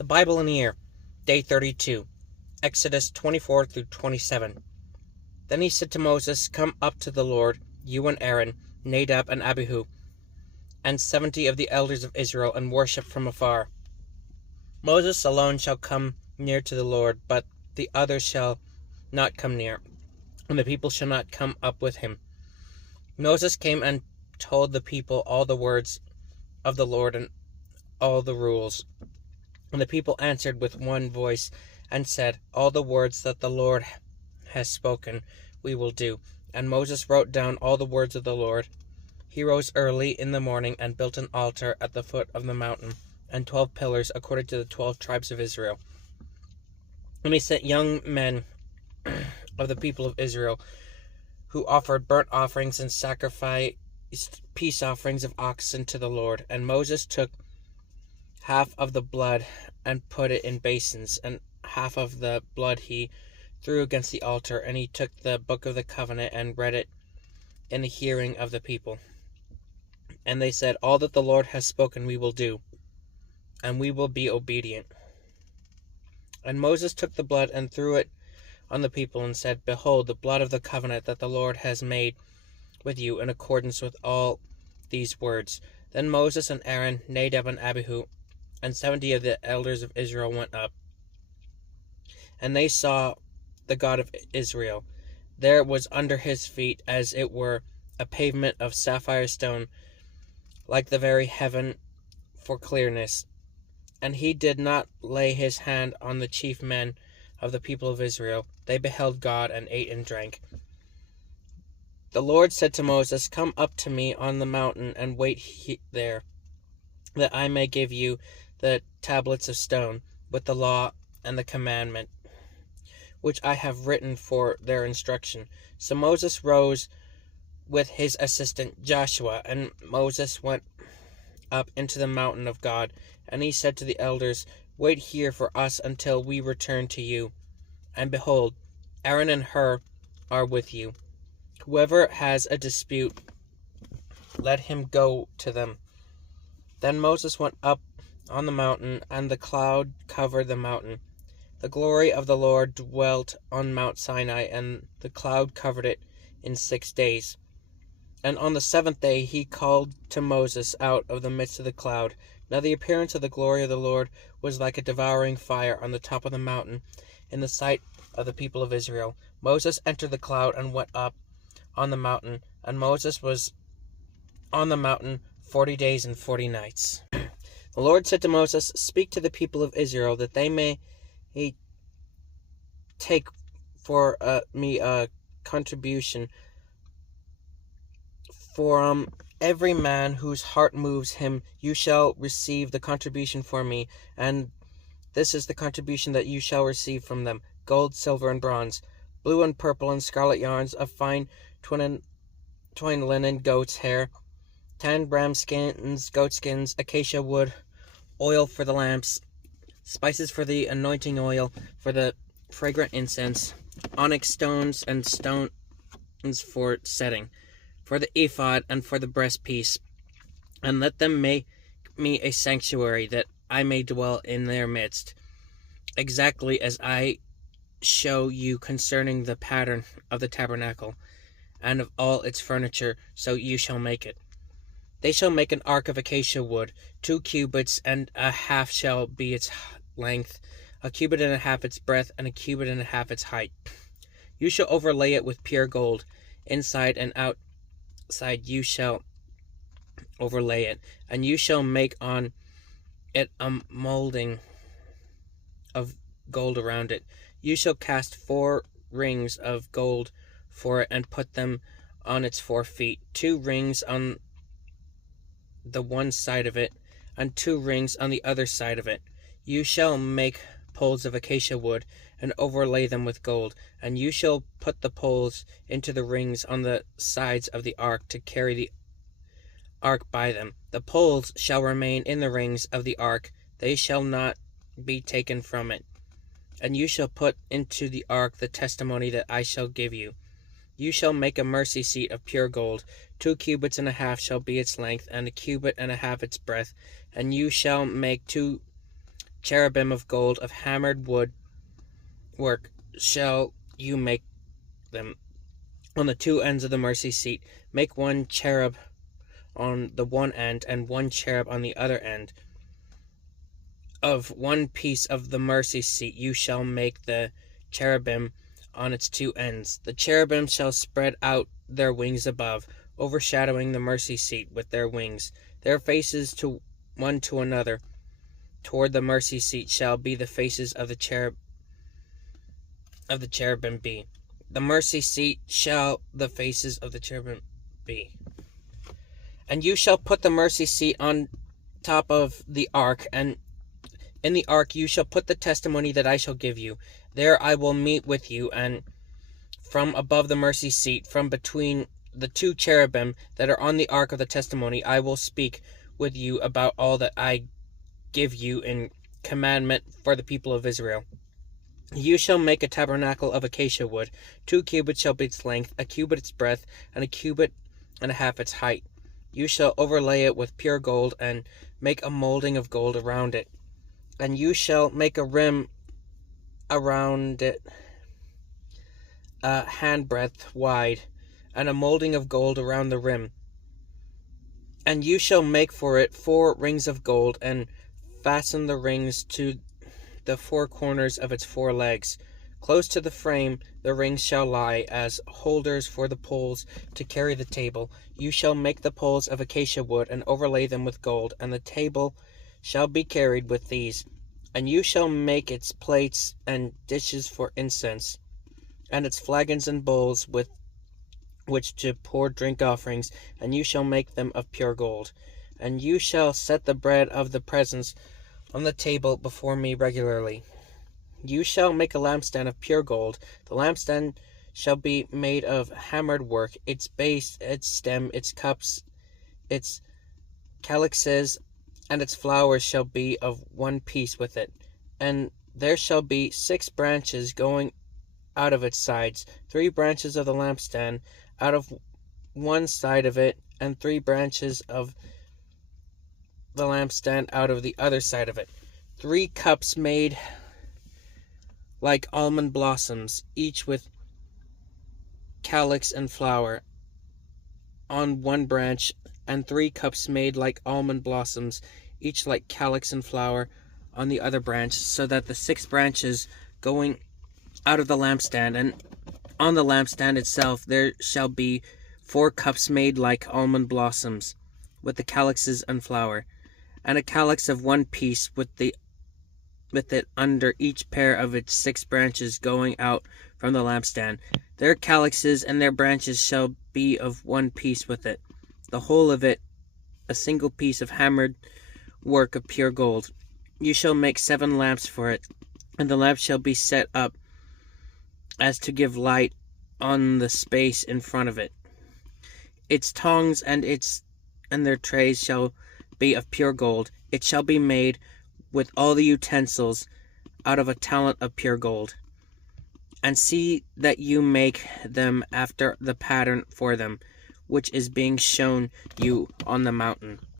The Bible in a Year, Day 32, Exodus 24 through 27. Then he said to Moses, "Come up to the Lord, you and Aaron, Nadab and Abihu, and 70 of the elders of Israel, and worship from afar. Moses alone shall come near to the Lord, but the others shall not come near, and the people shall not come up with him." Moses came and told the people all the words of the Lord and all the rules. And the people answered with one voice and said, "All the words that the Lord has spoken we will do." And Moses wrote down all the words of the Lord. He rose early in the morning and built an altar at the foot of the mountain, and 12 pillars according to the 12 tribes of Israel. And he sent young men of the people of Israel, who offered burnt offerings and sacrificed peace offerings of oxen to the Lord. And Moses took half of the blood and put it in basins, and half of the blood he threw against the altar. And he took the book of the covenant and read it in the hearing of the people. And they said, "All that the Lord has spoken we will do, and we will be obedient." And Moses took the blood and threw it on the people and said, "Behold, the blood of the covenant that the Lord has made with you in accordance with all these words." Then Moses and Aaron, Nadab and Abihu, and 70 of the elders of Israel went up. And they saw the God of Israel. There was under his feet as it were a pavement of sapphire stone, like the very heaven for clearness. And he did not lay his hand on the chief men of the people of Israel. They beheld God and ate and drank. The Lord said to Moses, "Come up to me on the mountain and wait there, that I may give you the tablets of stone with the law and the commandment, which I have written for their instruction." So Moses rose with his assistant Joshua, and Moses went up into the mountain of God. And he said to the elders, "Wait here for us until we return to you. And behold, Aaron and Hur are with you. Whoever has a dispute, let him go to them." Then Moses went up on the mountain, and the cloud covered the mountain. The glory of the Lord dwelt on Mount Sinai, and the cloud covered it in 6 days. And on the 7th day he called to Moses out of the midst of the cloud. Now the appearance of the glory of the Lord was like a devouring fire on the top of the mountain in the sight of the people of Israel. Moses entered the cloud and went up on the mountain, and Moses was on the mountain 40 days and 40 nights. The Lord said to Moses, "Speak to the people of Israel, that they may take for me a contribution for every man whose heart moves him. You shall receive the contribution for me, and this is the contribution that you shall receive from them: gold, silver, and bronze, blue and purple and scarlet yarns of fine twined linen, goat's hair, tanned ram skins, goat skins, acacia wood, oil for the lamps, spices for the anointing oil, for the fragrant incense, onyx stones and stones for setting, for the ephod and for the breastpiece. And let them make me a sanctuary, that I may dwell in their midst, exactly as I show you concerning the pattern of the tabernacle and of all its furniture, so you shall make it. They shall make an ark of acacia wood. 2 cubits and a half shall be its length, 1 cubit and a half its breadth, and 1 cubit and a half its height. You shall overlay it with pure gold. Inside and outside you shall overlay it, and you shall make on it a molding of gold around it. You shall cast 4 rings of gold for it, and put them on its 4 feet, 2 rings on the one side of it, and 2 rings on the other side of it. You shall make poles of acacia wood, and overlay them with gold, and you shall put the poles into the rings on the sides of the ark to carry the ark by them. The poles shall remain in the rings of the ark, they shall not be taken from it. And you shall put into the ark the testimony that I shall give you. You shall make a mercy seat of pure gold. 2 cubits and a half shall be its length, and 1 cubit and a half its breadth. And you shall make 2 cherubim of gold of hammered wood work shall you make them. On the two ends of the mercy seat, make one cherub on the one end, and one cherub on the other end. Of one piece of the mercy seat you shall make the cherubim on its two ends. The cherubim shall spread out their wings above, overshadowing the mercy seat with their wings. Their faces to one to another toward the mercy seat shall be the faces of the cherubim be. The mercy seat shall the faces of the cherubim be. And you shall put the mercy seat on top of the ark, and in the ark you shall put the testimony that I shall give you. There I will meet with you, and from above the mercy seat, from between the two cherubim that are on the ark of the testimony, I will speak with you about all that I give you in commandment for the people of Israel. You shall make a tabernacle of acacia wood. 2 cubits shall be its length, a cubit its breadth, and a cubit and a half its height. You shall overlay it with pure gold, and make a molding of gold around it. And you shall make a rim around it, a handbreadth wide, and a molding of gold around the rim. And you shall make for it 4 rings of gold, and fasten the rings to the 4 corners of its 4 legs. Close to the frame the rings shall lie, as holders for the poles to carry the table. You shall make the poles of acacia wood, and overlay them with gold, and the table shall be carried with these. And you shall make its plates and dishes for incense, and its flagons and bowls with which to pour drink offerings, and you shall make them of pure gold. And you shall set the bread of the presence on the table before me regularly. You shall make a lampstand of pure gold. The lampstand shall be made of hammered work. Its base, its stem, its cups, its calyxes, and its flowers shall be of one piece with it. And there shall be 6 branches going out of its sides, 3 branches of the lampstand out of one side of it, and 3 branches of the lampstand out of the other side of it. 3 cups made like almond blossoms, each with calyx and flower on one branch, and 3 cups made like almond blossoms, each like calyx and flower on the other branch, so that the 6 branches going out of the lampstand, and on the lampstand itself there shall be 4 cups made like almond blossoms, with the calyxes and flower, and a calyx of one piece with it under each pair of its 6 branches going out from the lampstand. Their calyxes and their branches shall be of one piece with it, the whole of it a single piece of hammered work of pure gold. You shall make 7 lamps for it, and the lamps shall be set up as to give light on the space in front of it. Its tongs and their trays shall be of pure gold. It shall be made with all the utensils out of a talent of pure gold. And see that you make them after the pattern for them, which is being shown you on the mountain.